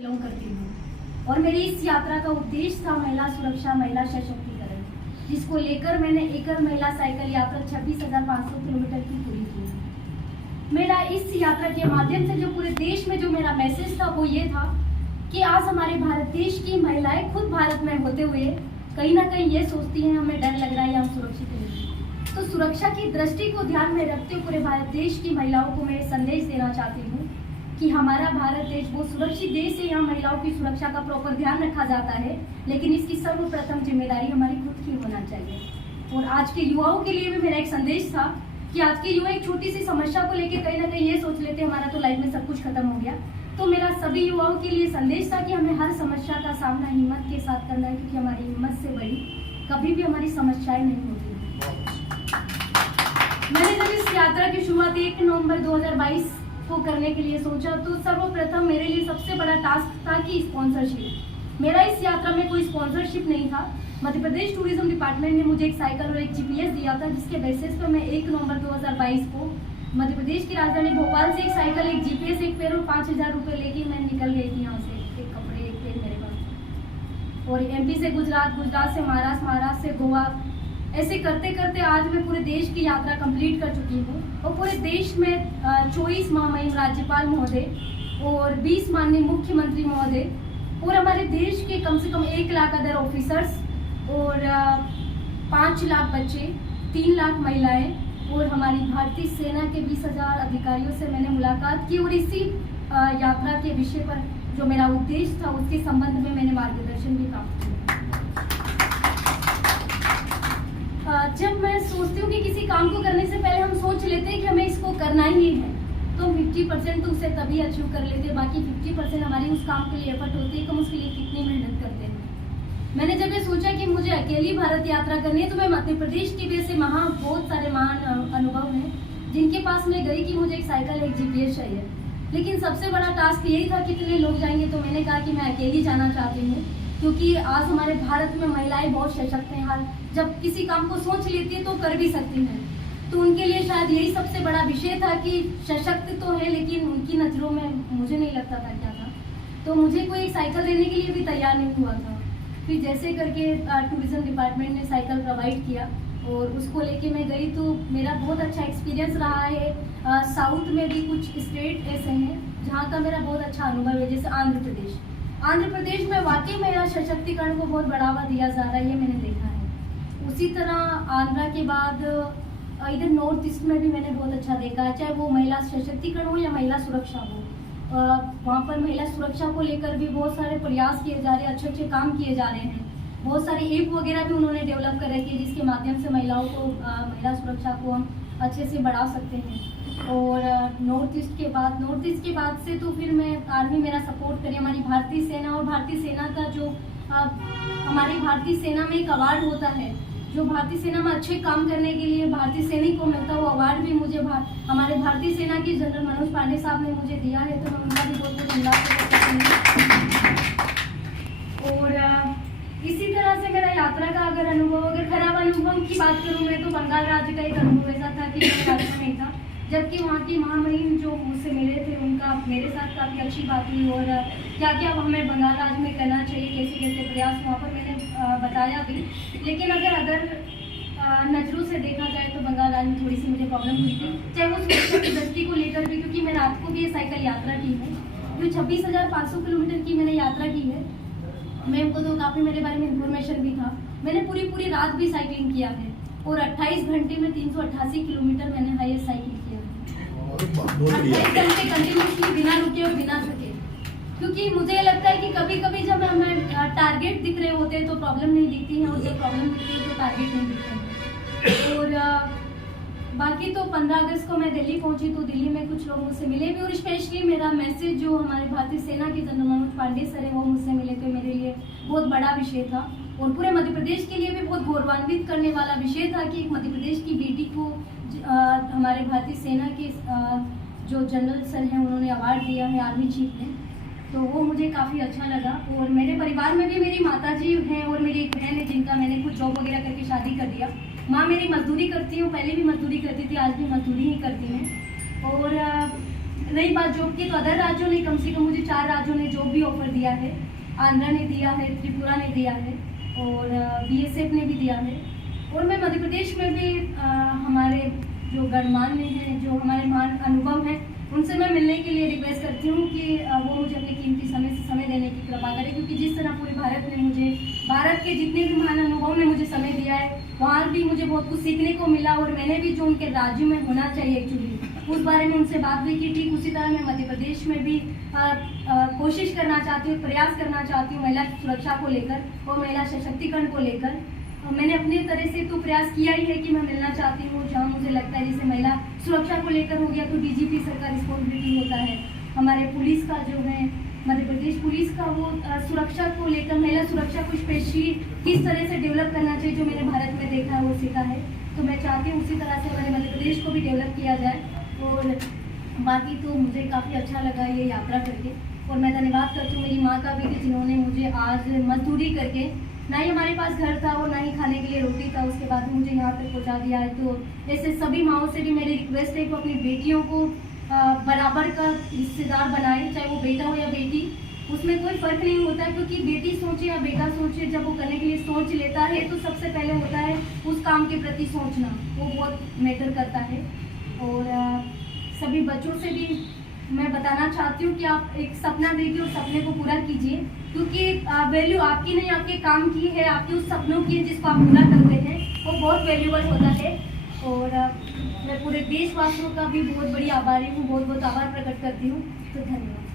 Belong करती हूँ और मेरी इस यात्रा का उद्देश्य था महिला सुरक्षा, महिला सशक्तिकरण, जिसको लेकर मैंने एकल महिला साइकिल यात्रा 26,500 किलोमीटर की पूरी की। मेरा इस यात्रा के माध्यम से जो पूरे देश में जो मेरा मैसेज था वो ये था कि आज हमारे भारत देश की महिलाएं खुद भारत में होते हुए कहीं ना कहीं ये सोचती हैं हमें डर लग रहा है या हम सुरक्षित नहीं। तो सुरक्षा की दृष्टि को ध्यान में रखते हुए पूरे भारत देश की महिलाओं को मैं संदेश देना चाहती हूँ कि हमारा भारत देश वो सुरक्षित देश है, यहाँ महिलाओं की सुरक्षा का प्रॉपर ध्यान रखा जाता है, लेकिन इसकी सर्वप्रथम जिम्मेदारी हमारी खुद की होना चाहिए। और आज के युवाओं के लिए भी मेरा एक संदेश था कि आज के युवा एक छोटी सी समस्या को लेकर कहीं ना कहीं ये सोच लेते हैं हमारा तो लाइफ में सब कुछ खत्म हो गया। तो मेरा सभी युवाओं के लिए संदेश था कि हमें हर समस्या का सामना हिम्मत के साथ करना है, क्योंकि हमारी हिम्मत से बड़ी कभी भी हमारी समस्याएं नहीं होती। मैंने जब इस यात्रा की शुरुआत 1 नवंबर 2022 को करने के लिए सोचा तो सर्वप्रथम मेरे लिए सबसे बड़ा टास्क था कि स्पॉन्सरशिप। मेरा इस यात्रा में कोई स्पॉन्सरशिप नहीं था। मध्य प्रदेश टूरिज्म डिपार्टमेंट ने मुझे एक साइकिल और एक जीपीएस दिया था, जिसके बेसिस पर मैं 1 नवंबर 2022 को मध्य प्रदेश की राजधानी भोपाल से एक साइकिल, एक जीपीएस, एक पेड़ और 5,000 रुपये लेके मैं निकल गई थी यहाँ से। एक कपड़े, एक पेड़ मेरे पास, और एमपी से गुजरात, गुजरात से महाराष्ट्र, महाराष्ट्र से गोवा, ऐसे करते करते आज मैं पूरे देश की यात्रा कंप्लीट कर चुकी हूँ। और पूरे देश में 24 महामहिम राज्यपाल महोदय और 20 माननीय मुख्यमंत्री महोदय और हमारे देश के कम से कम 1 लाख अदर ऑफिसर्स और 5 लाख बच्चे, 3 लाख महिलाएं और हमारी भारतीय सेना के 20,000 अधिकारियों से मैंने मुलाकात की। और इसी यात्रा के विषय पर जो मेरा उद्देश्य था उसके संबंध में मैंने मार्गदर्शन भी प्राप्त किया। जब मैं सोचती हूँ कि किसी काम को करने से पहले हम सोच लेते हैं कि हमें इसको करना ही है, तो 50% तो उसे तभी अचीव कर लेते हैं, बाकी 50% हमारी उस काम के लिए एफर्ट होती है कि हम उसके लिए कितनी मेहनत करते हैं। मैंने जब ये सोचा कि मुझे अकेली भारत यात्रा करनी है तो मैं मध्य प्रदेश की वजह से बहुत सारे महान अनुभव हैं जिनके पास मैं गई कि मुझे एक साइकिल, एक जीपीएस चाहिए। लेकिन सबसे बड़ा टास्क यही था कितने लोग जाएंगे, तो मैंने कहा कि मैं अकेली जाना चाहती हूँ, क्योंकि आज हमारे भारत में महिलाएं बहुत सशक्त हैं। हर जब किसी काम को सोच लेती है तो कर भी सकती हैं, तो उनके लिए शायद यही सबसे बड़ा विषय था कि सशक्त तो है लेकिन उनकी नज़रों में मुझे नहीं लगता था क्या था। तो मुझे कोई एक साइकिल देने के लिए भी तैयार नहीं हुआ था। फिर जैसे करके टूरिज्म डिपार्टमेंट ने साइकिल प्रोवाइड किया और उसको लेके मैं गई, तो मेरा बहुत अच्छा एक्सपीरियंस रहा है। साउथ में भी कुछ स्टेट ऐसे हैं जहाँ का मेरा बहुत अच्छा अनुभव है, जैसे आंध्र प्रदेश में वाकई महिला सशक्तिकरण को बहुत बढ़ावा दिया जा रहा है, ये मैंने देखा है। उसी तरह आंध्रा के बाद इधर नॉर्थ ईस्ट में भी मैंने बहुत अच्छा देखा है, चाहे वो महिला सशक्तिकरण हो या महिला सुरक्षा हो। वहाँ पर महिला सुरक्षा को लेकर भी बहुत सारे प्रयास किए जा रहे हैं, अच्छे अच्छे काम किए जा रहे हैं। बहुत सारे ऐप वगैरह भी उन्होंने डेवलप कर रखे हैं जिसके माध्यम से महिलाओं को महिला सुरक्षा को हम अच्छे से बढ़ा सकते हैं। और नॉर्थ ईस्ट के बाद से तो फिर मैं आर्मी मेरा सपोर्ट करी, हमारी भारतीय सेना। और भारतीय सेना का जो हमारी भारतीय सेना में एक अवार्ड होता है, जो भारतीय सेना में अच्छे काम करने के लिए भारतीय सैनिक को मिलता है, वो अवार्ड भी मुझे हमारे भारतीय सेना के जनरल मनोज पांडे साहब ने मुझे दिया है, तो मैं उनका भी बहुत बहुत धन्यवाद। और इसी तरह से मेरा यात्रा का अगर खराब अनुभव की बात करूँ मैं, तो बंगाल राज्य का एक अनुभव ऐसा था कि मेरा राज्य नहीं था, जबकि वहाँ की महामहिम जो मुझसे मिले थे उनका मेरे साथ काफ़ी अच्छी बात हुई और क्या क्या हमें बंगाल राज्य में करना चाहिए, कैसे कैसे प्रयास वहाँ पर मैंने बताया भी। लेकिन अगर नज़रों से देखा जाए तो बंगाल राज्य में थोड़ी सी मुझे प्रॉब्लम हुई थी, चाहे वो सुरक्षा की दृष्टि को लेकर भी, क्योंकि मैं रात को भी ये साइकिल यात्रा की है। जो 26,500 किलोमीटर की मैंने यात्रा की है, मैम को तो काफ़ी मेरे बारे में इंफॉर्मेशन भी था। मैंने पूरी रात भी साइकिलिंग किया है और 28 घंटे में 388 किलोमीटर मैंने हाईएस्ट साइकिल किया है। 28 घंटे कंटिन्यूसली बिना रुके और बिना थके, क्योंकि मुझे लगता है कि कभी कभी जब हमें टारगेट दिख रहे होते हैं तो प्रॉब्लम नहीं दिखती है, और जब प्रॉब्लम दिखती है तो टारगेट नहीं दिखता है। और बाकी तो 15 अगस्त को मैं दिल्ली पहुंची, तो दिल्ली में कुछ लोग मुझसे मिले भी, और स्पेशली मेरा मैसेज जो हमारे भारतीय सेना के जनरल मनोज पांडे सर है वो मुझसे मिले थे, मेरे लिए बहुत बड़ा विषय था और पूरे मध्य प्रदेश के लिए भी बहुत गौरवान्वित करने वाला विषय था कि एक मध्य प्रदेश की बेटी को हमारे भारतीय सेना के जो जनरल सर हैं उन्होंने अवार्ड दिया है, आर्मी चीफ ने, तो वो मुझे काफ़ी अच्छा लगा। और मेरे परिवार में भी मेरी माता जी हैं और मेरी एक बहन है जिनका मैंने कुछ जॉब वगैरह करके शादी कर दिया। माँ मेरी मजदूरी करती हूँ, पहले भी मजदूरी करती थी, आज भी मजदूरी ही करती हैं। और रही बात जॉब की, तो अदर राज्यों ने कम से कम मुझे 4 राज्यों ने जॉब भी ऑफर दी दिया है, आंध्रा ने दिया है, त्रिपुरा ने दिया है और BSF ने भी दिया है। और मैं मध्य प्रदेश में भी हमारे जो गणमान्य हैं, जो हमारे महान अनुभव हैं, उनसे मैं मिलने के लिए रिक्वेस्ट करती हूँ कि वो मुझे अपने कीमती समय देने की कृपा करें, क्योंकि जिस तरह पूरे भारत ने मुझे, भारत के जितने भी महान अनुभव ने मुझे समय दिया है, वहाँ भी मुझे बहुत कुछ सीखने को मिला और मैंने भी जो उनके राज्यों में होना चाहिए एक्चुअली उस बारे में उनसे बात भी की। ठीक उसी तरह मैं मध्य प्रदेश में भी कोशिश करना चाहती हूँ, प्रयास करना चाहती हूँ महिला सुरक्षा को लेकर और महिला सशक्तिकरण को लेकर। मैंने अपने तरह से तो प्रयास किया ही है कि मैं मिलना चाहती हूँ जहाँ मुझे लगता है, जैसे महिला सुरक्षा को लेकर हो गया तो DGP सर का रिस्पॉन्सिबिलिटी होता है, हमारे पुलिस का जो है मध्य प्रदेश पुलिस का वो सुरक्षा को लेकर, महिला सुरक्षा को स्पेशली किस तरह से डेवलप करना चाहिए, जो मैंने भारत में देखा है वो सीखा है। तो मैं चाहती हूँ उसी तरह से हमारे मध्य प्रदेश को भी डेवलप किया जाए। और बाकी तो मुझे काफ़ी अच्छा लगा ये यात्रा करके और मैं धन्यवाद करती हूँ मेरी माँ का भी, जिन्होंने मुझे आज मजदूरी करके, ना ही हमारे पास घर था और ना ही खाने के लिए रोटी था, उसके बाद मुझे यहाँ तक पहुँचा दिया है। तो ऐसे सभी माँओं से भी मेरी रिक्वेस्ट है कि अपनी बेटियों को बराबर का हिस्सेदार बनाए, चाहे वो बेटा हो या बेटी, उसमें कोई फ़र्क नहीं होता, क्योंकि बेटी सोचे या बेटा सोचे, जब वो करने के लिए सोच लेता है तो सबसे पहले होता है उस काम के प्रति सोचना, वो बहुत मैटर करता है। और सभी बच्चों से भी मैं बताना चाहती हूँ कि आप एक सपना देखिए और सपने को पूरा कीजिए, क्योंकि वैल्यू आपकी नहीं, आपके काम की है, आपके उस सपनों की है जिसको आप पूरा करते हैं, वो बहुत वैल्यूबल होता है। और मैं पूरे देशवासियों का भी बहुत बड़ी आभारी हूँ, बहुत बहुत आभार प्रकट करती हूँ। तो धन्यवाद।